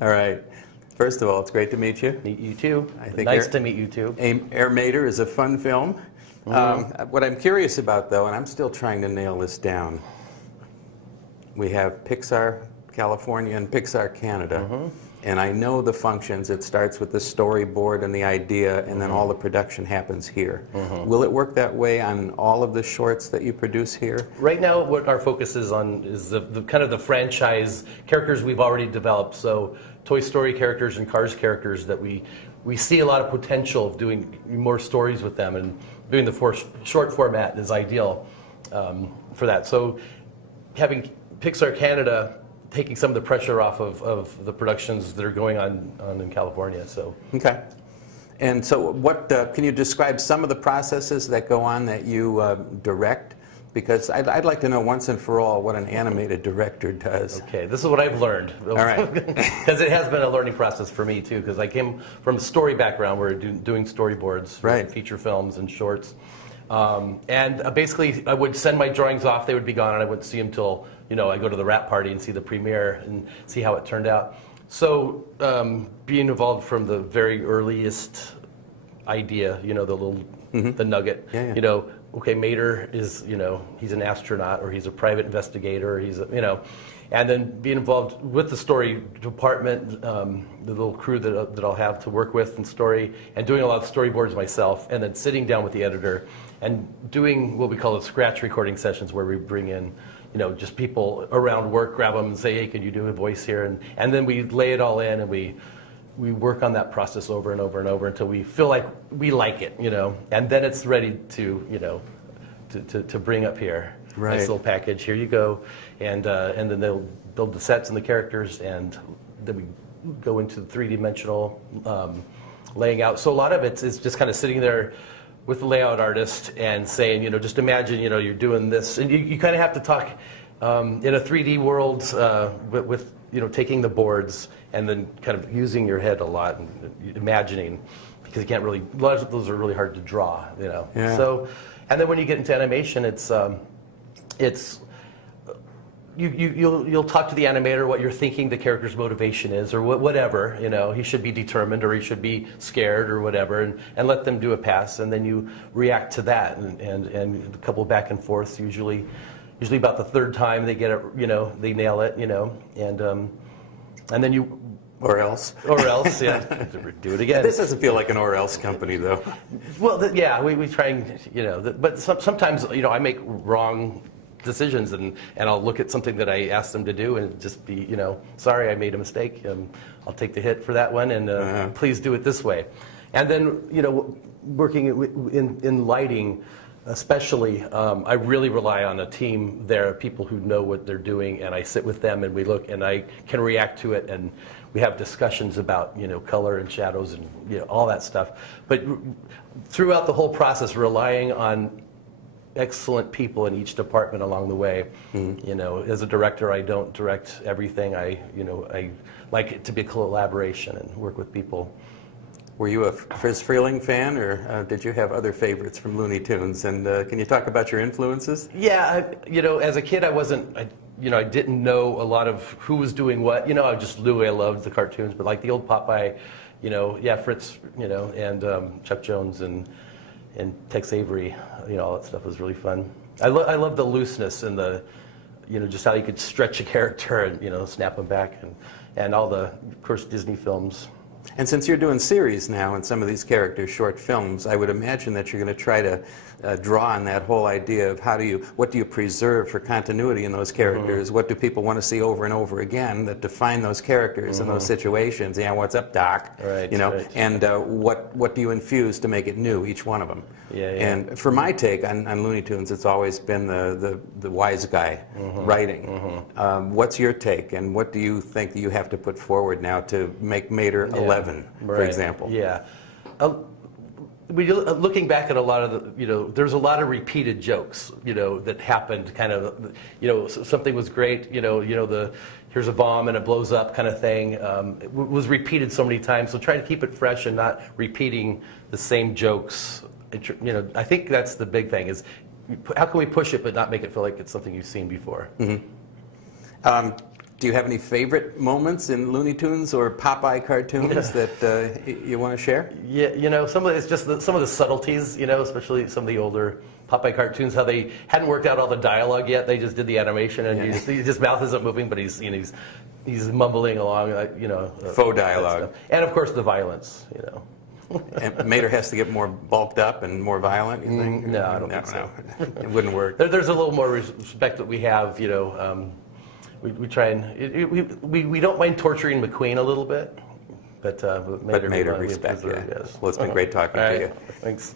All right. First of all, it's great to meet you. Meet you too. I think nice to meet you too. Air Mater is a fun film. What I'm curious about, though, and I'm still trying to nail this down, we have PIXAR California and PIXAR Canada. And I know the functions. It starts with the storyboard and the idea, and then all the production happens here. Will it work that way on all of the shorts that you produce here? Right now, what our focus is on is the kind of the franchise characters we've already developed. So Toy Story characters and Cars characters that we see a lot of potential of doing more stories with them, and doing the short format is ideal for that. So having PIXAR Canada taking some of the pressure off of the productions that are going on in California. So okay. And so what can you describe some of the processes that go on that you direct? Because I'd like to know once and for all what an animated director does. Okay, this is what I've learned. All right. Because it has been a learning process for me too, because I came from a story background where we're doing storyboards for feature films and shorts. And basically I would send my drawings off, they would be gone, and I wouldn't see them till, I go to the wrap party and see the premiere and see how it turned out. So being involved from the very earliest idea, the little, the nugget, okay, Mater is, he's an astronaut, or he's a private investigator, or he's, and then being involved with the story department, the little crew that I'll have to work with in story, and doing a lot of storyboards myself, and then sitting down with the editor and doing what we call the scratch recording sessions, where we bring in, just people around work, grab them and say, hey, can you do a voice here? And then we lay it all in, and we work on that process over and over and over until we feel like we like it, and then it's ready to, to bring up here. Right. Nice little package. Here you go, and then they'll build the sets and the characters, and then we go into the three-dimensional laying out. So a lot of it is just kind of sitting there with the layout artist and saying, just imagine, you're doing this, and you kind of have to talk in a 3D world with taking the boards and then kind of using your head a lot and imagining, because you can't really, a lot of those are really hard to draw, Yeah. So, and then when you get into animation, you'll talk to the animator what you're thinking the character's motivation is, or whatever, he should be determined, or he should be scared, or whatever, and let them do a pass, and then you react to that, and a couple back and forths, usually about the third time they get it, they nail it, and then you... Or else. Or else, yeah. Do it again. This doesn't feel like an or else company, though. Well, yeah, we try and, but sometimes, I make wrong decisions, and I'll look at something that I asked them to do and just be, sorry, I made a mistake. I'll take the hit for that one, and please do it this way. And then, working in lighting, especially, I really rely on a team there, people who know what they're doing, and I sit with them and we look, and I can react to it, and we have discussions about, color and shadows and, all that stuff. But throughout the whole process, relying on excellent people in each department along the way. As a director, I don't direct everything. I like it to be a collaboration and work with people. Were you a Friz Freleng fan, or did you have other favorites from Looney Tunes? And can you talk about your influences? Yeah, as a kid, I didn't know a lot of who was doing what. I just knew I loved the cartoons, but like the old Popeye, Fritz, and Chuck Jones and Tex Avery, all that stuff was really fun. I love the looseness and the, just how you could stretch a character and, snap them back, and all the, of course, Disney films. And since you're doing series now and some of these characters, short films, I would imagine that you're going to try to draw on that whole idea of what do you preserve for continuity in those characters? What do people want to see over and over again that define those characters in those situations? Yeah, what's up, Doc? Right, right. And what do you infuse to make it new, each one of them? Yeah, yeah. And for my take on Looney Tunes, it's always been the wise guy writing. What's your take, and what do you think that you have to put forward now to make Mater 11, for example? Yeah. Looking back at a lot of the, there's a lot of repeated jokes, that happened kind of, something was great, here's a bomb and it blows up kind of thing. It was repeated so many times, so try to keep it fresh and not repeating the same jokes. I think that's the big thing, is how can we push it but not make it feel like it's something you've seen before? Do you have any favorite moments in Looney Tunes or Popeye cartoons that you want to share? Yeah, you know, some of it's just some of the subtleties, you know, especially some of the older Popeye cartoons, how they hadn't worked out all the dialogue yet. They just did the animation, and his mouth isn't moving, but he's, you know, he's mumbling along, you know. Faux dialogue. And of course the violence, you know. And Mater has to get more bulked up and more violent, you think? No, I don't think so. It wouldn't work. There's a little more respect that we have, you know. We try and we don't mind torturing McQueen a little bit, but Mater respect. Yeah. yes. Well, it's been great talking to you. Thanks.